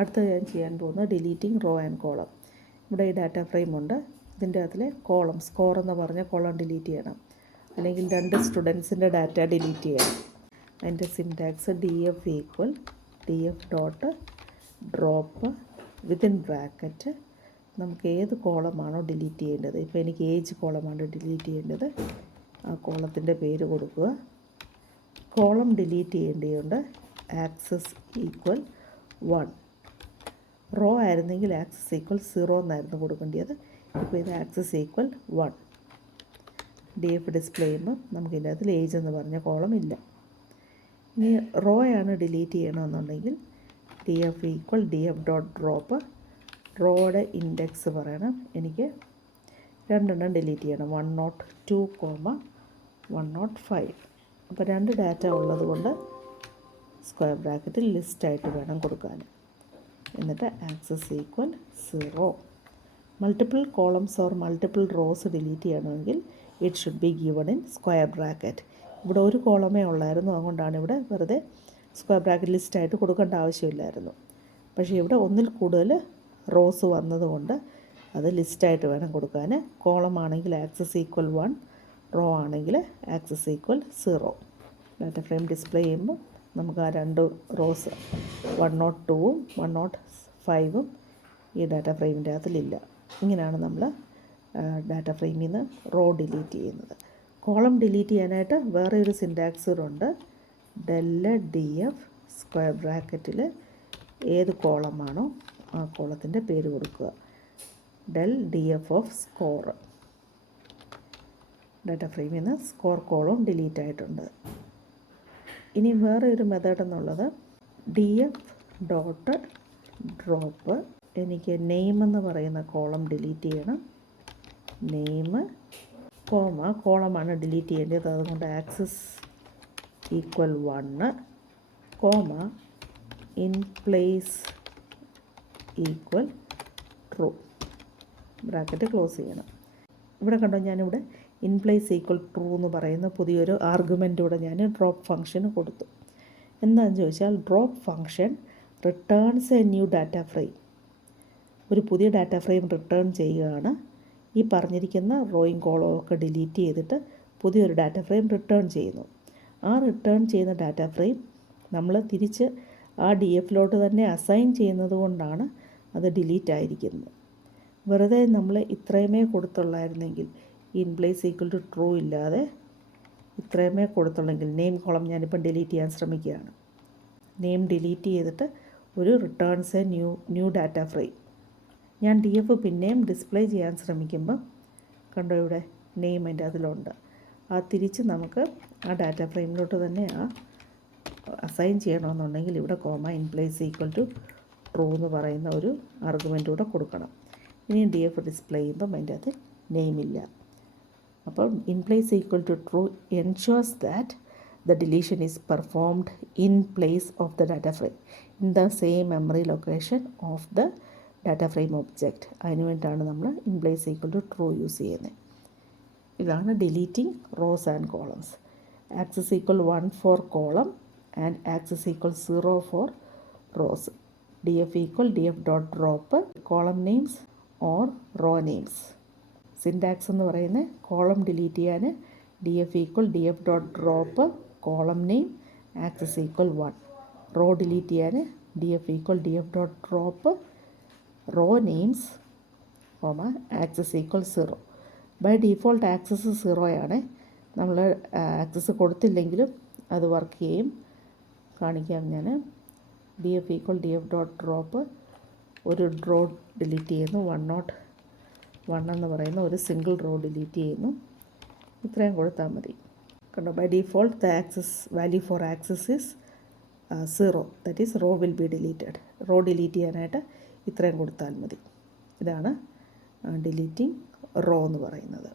അടുത്ത ഞാൻ ചെയ്യാൻ പോകുന്നത് ഡിലീറ്റിംഗ് റോ ആൻഡ് കോളം. ഇവിടെ ഈ ഡാറ്റ ഫ്രെയിം ഉണ്ട്. ഇതിൻ്റെ അകത്തിലെ കോളം സ്കോർ എന്ന് പറഞ്ഞ കോളം ഡിലീറ്റ് ചെയ്യണം, അല്ലെങ്കിൽ 2 സ്റ്റുഡൻസിൻ്റെ ഡാറ്റ ഡിലീറ്റ് ചെയ്യണം. അതിൻ്റെ syntax df equal df dot drop within bracket നമുക്ക് ഏത് കോളമാണോ ഡിലീറ്റ് ചെയ്യേണ്ടത്. ഇപ്പോൾ എനിക്ക് ഏജ് കോളമാണ് ഡിലീറ്റ് ചെയ്യേണ്ടത്. ആ കോളത്തിൻ്റെ പേര് കൊടുക്കുക. കോളം ഡിലീറ്റ് ചെയ്യേണ്ടതുണ്ട് ആക്സസ് ഈക്വൽ 1. റോ ആയിരുന്നെങ്കിൽ ആക്സസ് ഈക്വൽ 0 എന്നായിരുന്നു കൊടുക്കേണ്ടത്. ഇപ്പോൾ ഇത് ആക്സസ് ഈക്വൽ 1. df ഡിസ്പ്ലേ ചെയ്യുമ്പോൾ നമുക്കിതിൻ്റെ അതിൽ ഏജ് എന്ന് പറഞ്ഞ കോളം ഇല്ല. ഇനി റോ ആണ് ഡിലീറ്റ് ചെയ്യണമെന്നുണ്ടെങ്കിൽ df equal df dot drop റോയുടെ ഇൻഡെക്സ് പറയണം. എനിക്ക് 2 ഡിലീറ്റ് ചെയ്യണം, 102, 105. അപ്പോൾ 2 ഡാറ്റ ഉള്ളത് കൊണ്ട് സ്ക്വയർ ബ്രാക്കറ്റിൽ ലിസ്റ്റായിട്ട് വേണം കൊടുക്കാൻ. എന്നിട്ട് axis equal 0. Multiple columns or multiple rows delete ചെയ്യണമെങ്കിൽ it should be given in square bracket. ഇവിടെ ഒരു കോളമേ ഉള്ളായിരുന്നു, അതുകൊണ്ടാണ് ഇവിടെ വെറുതെ സ്ക്വയർ ബ്രാക്കറ്റ് ലിസ്റ്റായിട്ട് കൊടുക്കേണ്ട ആവശ്യമില്ലായിരുന്നു. പക്ഷേ ഇവിടെ ഒന്നിൽ കൂടുതൽ റോസ് വന്നതുകൊണ്ട് അത് ലിസ്റ്റായിട്ട് വേണം കൊടുക്കാൻ. കോളം ആണെങ്കിൽ ആക്സസ് ഈക്വൽ 1, റോ ആണെങ്കിൽ access equal 0. Data frame display ചെയ്യുമ്പോൾ നമുക്ക് ആ 2 റോസ് 102ഉം 105ഉം ഈ ഡാറ്റ ഫ്രെയിമിൻ്റെ അകത്തിലില്ല. ഇങ്ങനെയാണ് നമ്മൾ ഡാറ്റ ഫ്രെയിമിൽ നിന്ന് റോ ഡിലീറ്റ് ചെയ്യുന്നത്. കോളം ഡിലീറ്റ് ചെയ്യാനായിട്ട് വേറെ ഒരു സിൻടാക്സ് ഉണ്ട്. df സ്ക്വയർ ബ്രാക്കറ്റിൽ ഏത് കോളമാണോ ആ കോളത്തിൻ്റെ പേര് കൊടുക്കുക. df of score. ഡാറ്റ ഫ്രെയിമിൽ നിന്ന് സ്കോർ കോളം ഡിലീറ്റ് ആയിട്ടുണ്ട്. ഇനി വേറെ ഒരു മെത്തേഡ് എന്നുള്ളത് df ഡോട്ട് ഡ്രോപ്പ്. എനിക്ക് നെയിം എന്ന് പറയുന്ന കോളം ഡിലീറ്റ് ചെയ്യണം. നെയിം കോളമാണ് ഡിലീറ്റ് ചെയ്യേണ്ടത്, അതുകൊണ്ട് access equal 1, in place equal true. Bracket close ചെയ്യണം. ഇവിടെ കണ്ടോ, ഞാനിവിടെ ഇൻ പ്ലേസ് ഈക്വൽ ട്രൂ എന്ന് പറയുന്ന പുതിയൊരു ആർഗ്യുമെൻറ്റൂടെ ഞാൻ ഡ്രോപ്പ് ഫംഗ്ഷന് കൊടുത്തു. എന്താണെന്ന് ചോദിച്ചാൽ drop function returns a new data frame. ഒരു പുതിയ ഡാറ്റ ഫ്രെയിം റിട്ടേൺ ചെയ്യുകയാണ്. ഈ പറഞ്ഞിരിക്കുന്ന റോയും കോളവും ഒക്കെ ഡിലീറ്റ് ചെയ്തിട്ട് പുതിയൊരു ഡാറ്റ ഫ്രെയിം റിട്ടേൺ ചെയ്യുന്നു. ആ റിട്ടേൺ ചെയ്യുന്ന ഡാറ്റ ഫ്രെയിം നമ്മൾ തിരിച്ച് ആ dfലോട്ട് തന്നെ അസൈൻ ചെയ്യുന്നത് കൊണ്ടാണ് അത് ഡിലീറ്റ് ആയിരിക്കുന്നത്. വെറുതെ നമ്മൾ ഇത്രയുമേ കൊടുത്തുള്ളായിരുന്നെങ്കിൽ, in place equal to true ഇല്ലാതെ ഇത്രയുമേ കൊടുത്തുള്ളെങ്കിൽ, നെയിം കോളം ഞാനിപ്പം ഡിലീറ്റ് ചെയ്യാൻ ശ്രമിക്കുകയാണ്. നെയിം ഡിലീറ്റ് ചെയ്തിട്ട് ഒരു returns a new data frame. ഞാൻ df പിന്നെയും ഡിസ്പ്ലേ ചെയ്യാൻ ശ്രമിക്കുമ്പം കണ്ടോ, ഇവിടെ നെയിം അതിൻ്റെ അതിലുണ്ട്. ആ തിരിച്ച് നമുക്ക് ആ ഡാറ്റ ഫ്രെയിമിലോട്ട് തന്നെ അസൈൻ ചെയ്യണമെന്നുണ്ടെങ്കിൽ ഇവിടെ in place equal to true എന്ന് പറയുന്ന ഒരു ആർഗ്യുമെൻ്റ് കൂടെ കൊടുക്കണം. ഇനി df ഡിസ്പ്ലേ ചെയ്യുമ്പം അതിൻ്റെ അകത്ത് നെയിമില്ല. അപ്പം in place equal to true ensures that the deletion is performed in place of the data frame in the same memory location of the data frame object. അതിന് വേണ്ടിയിട്ടാണ് നമ്മൾ in place equal to true use ചെയ്യുന്നത്. ഇതാണ് deleting rows and columns. Axis equal 1 for column and axis equal 0 for rows. df equal df dot drop column names or row names. Syntax എന്ന് പറയുന്നത് column delete ചെയ്യാൻ df equal df dot drop column name axis equal 1. Row delete ചെയ്യാൻ df equal df dot drop row names axis equal 0. By default axis 0 ആണ്. നമ്മൾ access കൊടുത്തില്ലെങ്കിലും അത് work ചെയ്യും. കാണിക്കാം ഞാൻ. df equal df dot drop ഒരു raw delete ചെയ്യുന്നു, 101 എന്ന് പറയുന്ന ഒരു സിംഗിൾ റോ ഡിലീറ്റ് ചെയ്യുന്നു. ഇത്രയും കൊടുത്താൽ മതി. കണ്ടോ, by default the axis value for axis is 0, that is row will be deleted. Row delete ചെയ്യാനായിട്ട് ഇത്രയും കൊടുത്താൽ മതി. ഇതാണ് ഡിലീറ്റിംഗ് റോ എന്ന് പറയുന്നത്.